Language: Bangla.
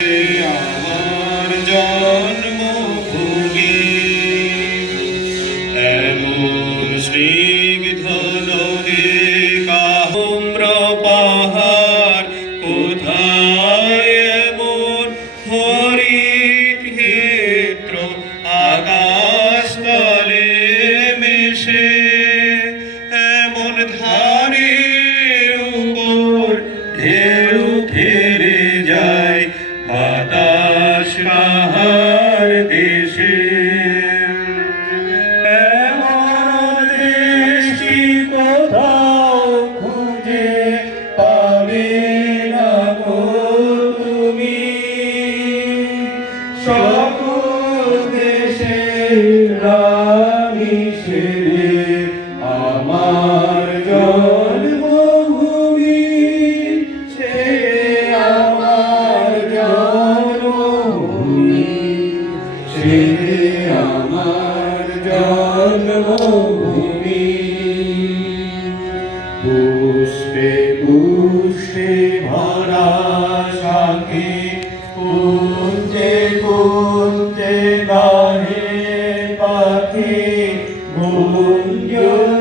আমার জন্মভূমি এমন স্নিগ্ধ নদী কাম্র পাহাড় কোথায় এমন হরিত ক্ষেত্র আকাশ তলে মিশে এমন ধানের উপর ঢেউ খেলে যায় বাতাস কাহার দেশে এমন দেশটি কোথাও খুঁজে পাবে না গো তুমি সকল দেশের রানী সেরে আমার জন্মভূমি ছেড়ে আমার জন্মভূমি ছেড়ে আমার জন্মভূমি পুষ্পে পুষ্পে ভরা শাখে কুঞ্জে কুঞ্জে গাহে পাখি গুঞ্জরিয়া